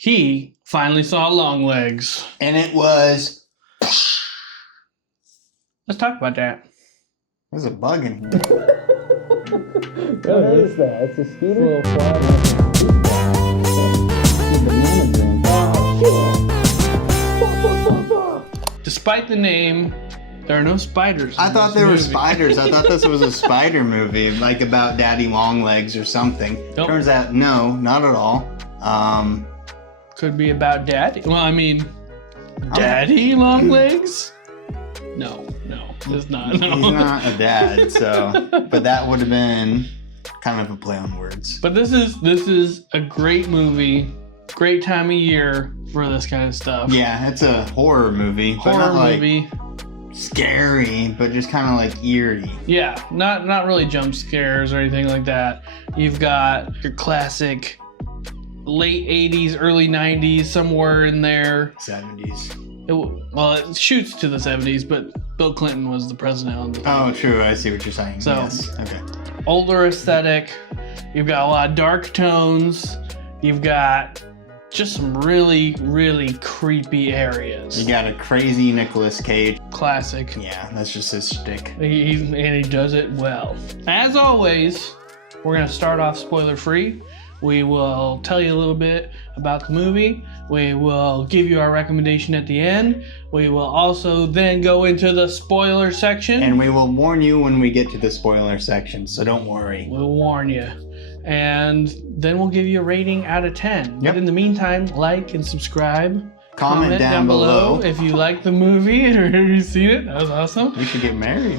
he finally saw Longlegs. And it was... Let's talk about that. There's a bug in here. What is that? It's a skeeter? Despite the name, there are no spiders. I thought there were spiders. I thought this was a spider movie, like about Daddy Longlegs or something. Nope. Turns out, no, not at all. Could be about Daddy. Well, I mean, Daddy Longlegs? No, it's not. No. He's not a dad, so. But that would have been kind of a play on words. But this is a great movie. Great time of year for this kind of stuff. Yeah, it's a horror movie. But not like scary, but just kind of like eerie. Yeah, not really jump scares or anything like that. You've got your classic late 80s, early 90s, somewhere in there. 70s. It shoots to the 70s, but Bill Clinton was the president on the time. Oh, true. I see what you're saying. So, yes. Okay. Older aesthetic. You've got a lot of dark tones. You've got just some really, really creepy areas. You got a crazy Nicolas Cage. Classic. Yeah, that's just his shtick. And he does it well. As always, we're going to start off spoiler free. We will tell you a little bit about the movie. We will give you our recommendation at the end. We will also then go into the spoiler section. And we will warn you when we get to the spoiler section, so don't worry. We'll warn you. And then we'll give you a rating out of 10. Yep. But in the meantime, like and subscribe. Comment down below if you like the movie or have you seen it. That was awesome. We should get married.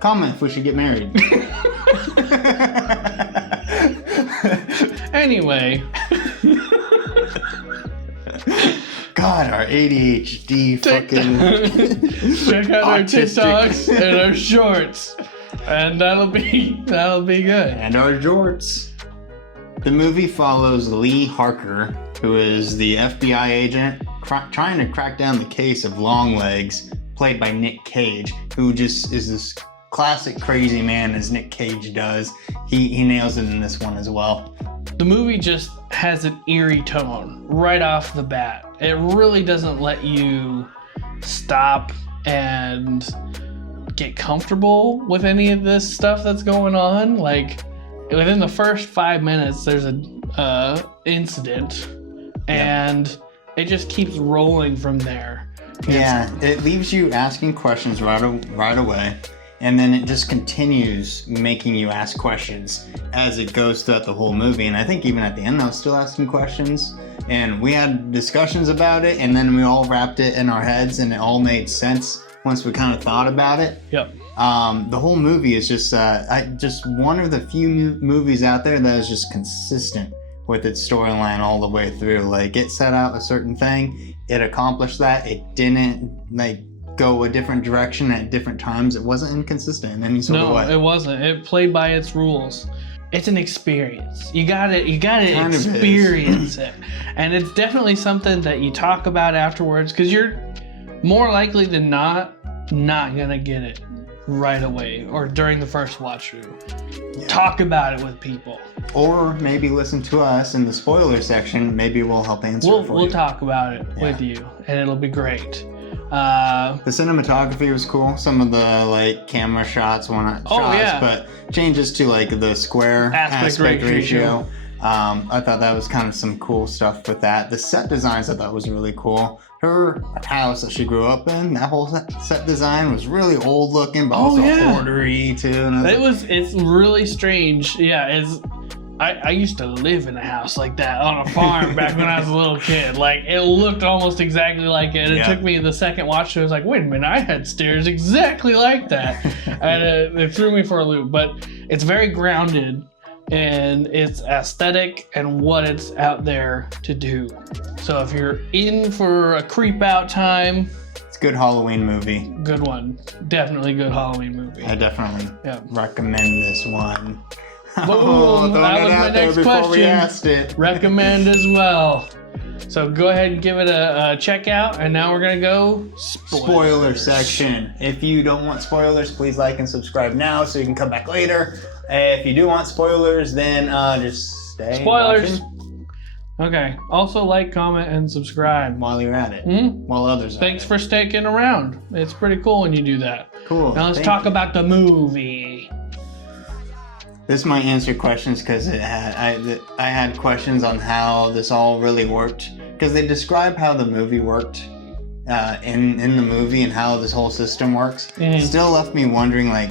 Comment if we should get married. Anyway. God, our ADHD fucking... Check out our autistic. TikToks and our shorts. And that'll be good. And our jorts. The movie follows Lee Harker, who is the FBI agent trying to crack down the case of Longlegs, played by Nick Cage, who just is this classic crazy man as Nick Cage does. He nails it in this one as well. The movie just has an eerie tone right off the bat. It really doesn't let you stop and get comfortable with any of this stuff that's going on. Like within the first 5 minutes, there's a incident, and it just keeps rolling from there. Yeah, it leaves you asking questions right away, and then it just continues making you ask questions as it goes throughout the whole movie. And I think even at the end, I was still asking questions, and we had discussions about it, and then we all wrapped it in our heads, and it all made sense once we kind of thought about it. Yep. The whole movie is just one of the few movies out there that is just consistent with its storyline all the way through. Like, it set out a certain thing, it accomplished that, it didn't go a different direction at different times. It wasn't inconsistent in any sort of way. No, it wasn't. It played by its rules. It's an experience. You gotta experience it. And it's definitely something that you talk about afterwards, because you're more likely than not gonna get it right away or during the first watch through. Yeah. Talk about it with people. Or maybe listen to us in the spoiler section. Maybe we'll help answer it for you. We'll talk about it with you, and it'll be great. The cinematography was cool. Some of the camera shots, but changes to the square aspect ratio. I thought that was kind of some cool stuff with that. The set designs I thought was really cool. Her house that she grew up in, that whole set design was really old looking, but also hoardery too. And it's really strange. Yeah, I used to live in a house like that on a farm back when I was a little kid. It looked almost exactly like it. It took me the second watch through. I was like, wait a minute, I had stairs exactly like that. And it threw me for a loop. But it's very grounded in its aesthetic and what it's out there to do. So if you're in for a creep out time, it's a good Halloween movie. Good one. Definitely good Halloween movie. I definitely recommend this one. Boom! That was my next question. We asked it. Recommend as well. So go ahead and give it a check out, and now we're gonna go spoiler section. If you don't want spoilers, please like and subscribe now so you can come back later. If you do want spoilers, then just stay Spoilers. watching. Okay. Also like, comment, and subscribe. While you're at it. Mm-hmm. While others are Thanks for sticking around. It's pretty cool when you do that. Cool. Now let's talk about the movie. This might answer questions because I had questions on how this all really worked. Because they describe how the movie worked in the movie and how this whole system works. Mm-hmm. Still left me wondering, like,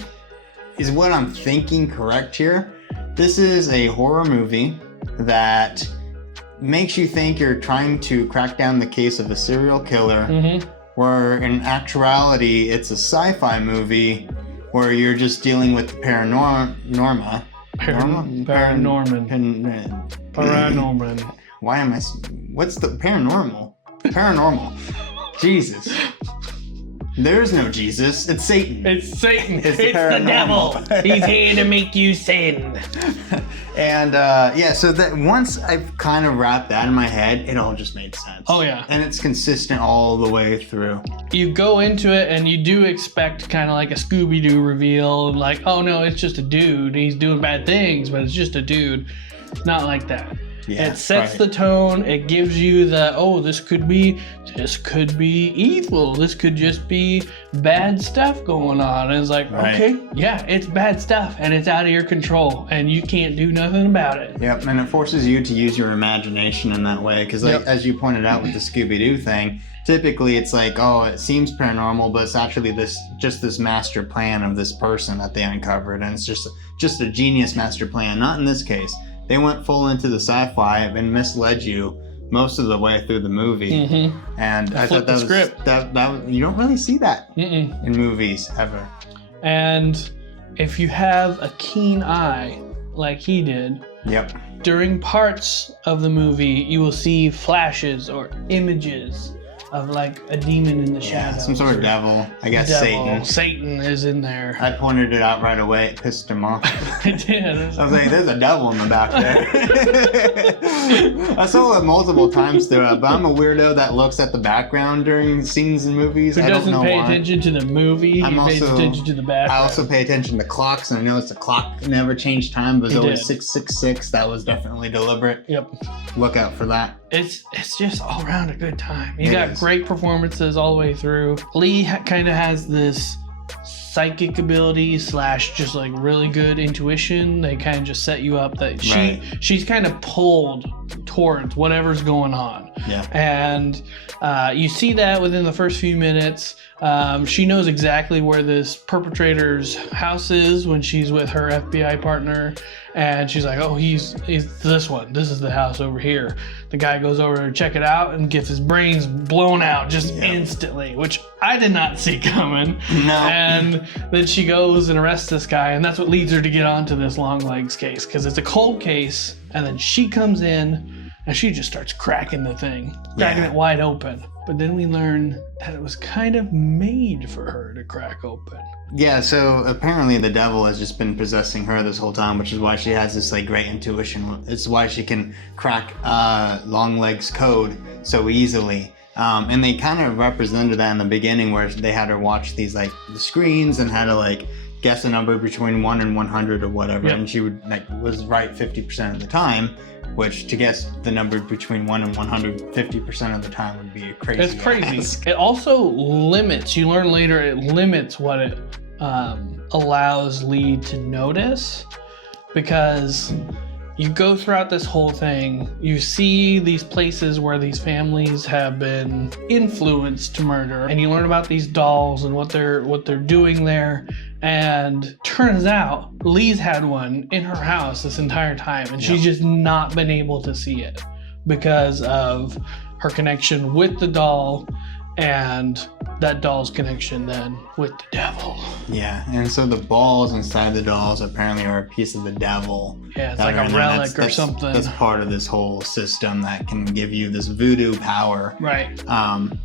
is what I'm thinking correct here? This is a horror movie that makes you think you're trying to crack down the case of a serial killer, where in actuality it's a sci-fi movie where you're just dealing with Paranormal. Why am I? What's the paranormal? Jesus. There's no Jesus. It's Satan. It's Satan. It's the devil. He's here to make you sin. And so that once I've kind of wrapped that in my head, it all just made sense. Oh yeah. And it's consistent all the way through. You go into it and you do expect kind of like a Scooby-Doo reveal, like, oh no, it's just a dude. He's doing bad things, but it's just a dude. Not like that. Yeah, it sets the tone. It gives you the, oh, this could be evil. This could just be bad stuff going on. And it's like, okay, yeah, it's bad stuff and it's out of your control and you can't do nothing about it. Yep, and it forces you to use your imagination in that way. Because as you pointed out with the Scooby-Doo thing, typically it's like, oh, it seems paranormal, but it's actually this master plan of this person that they uncovered. And it's just a genius master plan. Not in this case. They went full into the sci-fi and misled you most of the way through the movie. And I thought that you don't really see that in movies ever. And if you have a keen eye like he did, during parts of the movie you will see flashes or images of like a demon in the shadows. Some sort of devil. I guess Satan. Satan is in there. I pointed it out right away. It pissed him off. It did. I was like, there's a devil in the back there. I saw it multiple times throughout, but I'm a weirdo that looks at the background during scenes in movies. Who I don't know doesn't pay why. attention to the movie, he pays attention to the background. I also pay attention to clocks, and I noticed the clock never changed time, but it was always 666. That was definitely deliberate. Yep. Look out for that. It's just all around a good time. You got great performances all the way through. Lee kind of has this psychic ability / just like really good intuition. They kind of just set you up that she's kind of pulled towards whatever's going on. Yeah. And you see that within the first few minutes. She knows exactly where this perpetrator's house is when she's with her FBI partner. And she's like, oh, he's this one. This is the house over here. The guy goes over to check it out and gets his brains blown out just instantly, which I did not see coming. No. And then she goes and arrests this guy, and that's what leads her to get onto this Longlegs case, because it's a cold case. And then she comes in and she just starts cracking the thing, cracking it wide open. But then we learn that it was kind of made for her to crack open. Yeah, so apparently the devil has just been possessing her this whole time, which is why she has this like great intuition. It's why she can crack Longlegs' code so easily. And they kind of represented that in the beginning, where they had her watch these like the screens and had to like guess a number between 1 and 100 or whatever, and she would was right 50% of the time. Which to guess the number between 1 and 100 50% of the time would be crazy. It's crazy. It also limits. You learn later. It limits what it allows Lee to notice, because you go throughout this whole thing. You see these places where these families have been influenced to murder, and you learn about these dolls and what they're doing there. And turns out Lee's had one in her house this entire time, and she's just not been able to see it because of her connection with the doll and that doll's connection then with the devil. Yeah, and so the balls inside the dolls apparently are a piece of the devil. Yeah, it's like a relic or something. That's part of this whole system that can give you this voodoo power. Right.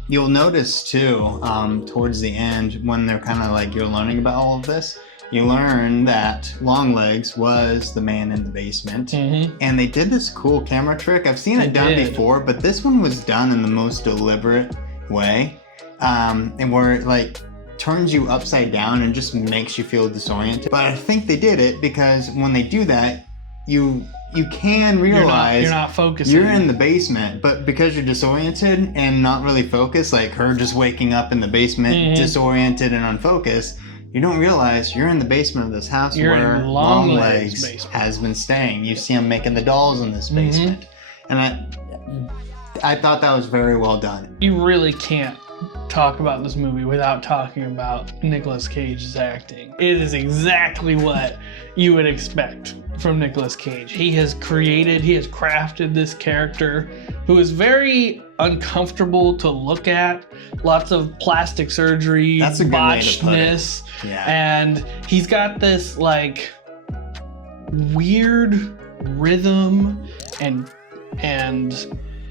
You'll notice too, towards the end, when they're kind of like you're learning about all of this, you learn that Longlegs was the man in the basement. And they did this cool camera trick. I've seen it done before, but this one was done in the most deliberate way. And where it like turns you upside down and just makes you feel disoriented. But I think they did it because when they do that, you you can realize you're not focusing. You're in the basement, but because you're disoriented and not really focused, like her just waking up in the basement, disoriented and unfocused, you don't realize you're in the basement of this house where Longlegs has been staying. You see him making the dolls in this basement. And I thought that was very well done. You really can't talk about this movie without talking about Nicolas Cage's acting. It is exactly what you would expect from Nicolas Cage. He has crafted this character who is very uncomfortable to look at. Lots of plastic surgery, that's a good botchedness. Yeah. And he's got this like weird rhythm and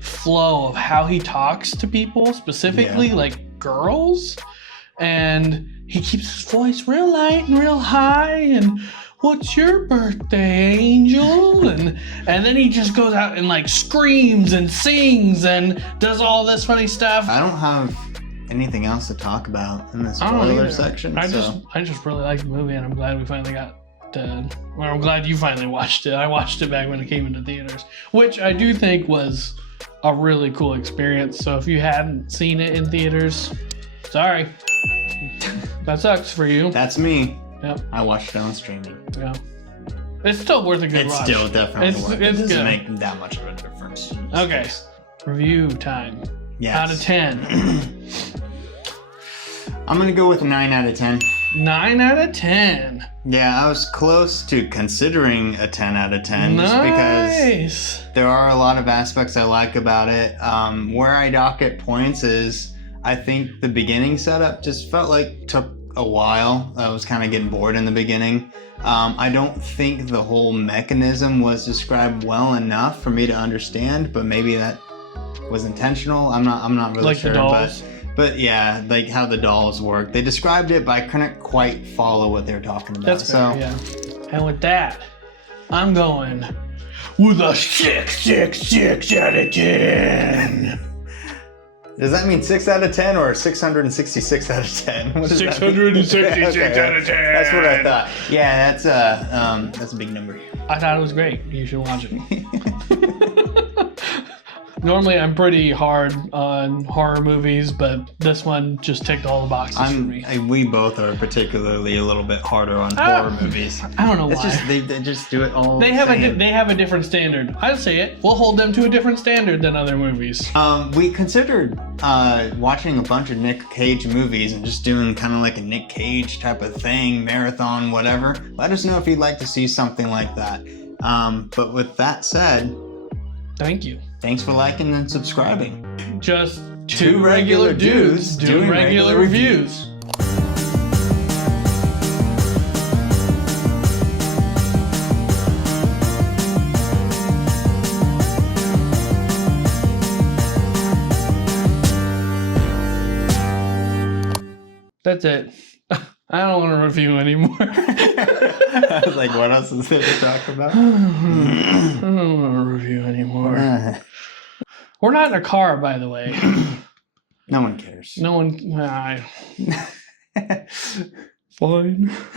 flow of how he talks to people, specifically like girls, and he keeps his voice real light and real high, and what's your birthday, angel? and then he just goes out and like screams and sings and does all this funny stuff. I don't have anything else to talk about in the spoiler section. I just really like the movie, and I'm glad we finally got I'm glad you finally watched it. I watched it back when it came into theaters, which I do think was a really cool experience. So if you hadn't seen it in theaters, sorry. That sucks for you. That's me. Yep. I watched it on streaming. Yeah. It's still worth a good watch. It's still definitely worth it. It doesn't good. make that much of a difference. Okay. Review time. Yes. Out of 10. I'm going to go with a 9 out of 10. 9 out of 10. Yeah, I was close to considering a 10 out of 10 just because there are a lot of aspects I like about it. Where I dock at points is I think the beginning setup just felt like took a while. I was kind of getting bored in the beginning. I don't think the whole mechanism was described well enough for me to understand, but maybe that was intentional. I'm not really sure. The dolls. But yeah, like how the dolls work. They described it, but I couldn't quite follow what they were talking about. That's fair, yeah. And with that, I'm going with a 6 out of 10. Does that mean 6 out of 10 or 666 out of 10? What does 666 out of 10. That's what I thought. Yeah, that's a big number. I thought it was great. You should watch it. Normally, I'm pretty hard on horror movies, but this one just ticked all the boxes for me. We both are particularly a little bit harder on horror movies. I don't know why. It's just they just do it all. They have a different standard. I'll say it. We'll hold them to a different standard than other movies. We considered watching a bunch of Nick Cage movies and just doing kind of like a Nick Cage type of thing, marathon, whatever. Let us know if you'd like to see something like that. But with that said, thank you. Thanks for liking and subscribing. Just two regular dudes doing regular reviews. That's it. I don't want to review anymore. I was like, what else is there to talk about? I don't want to review anymore. We're not in a car, by the way. No one cares. No one... Fine.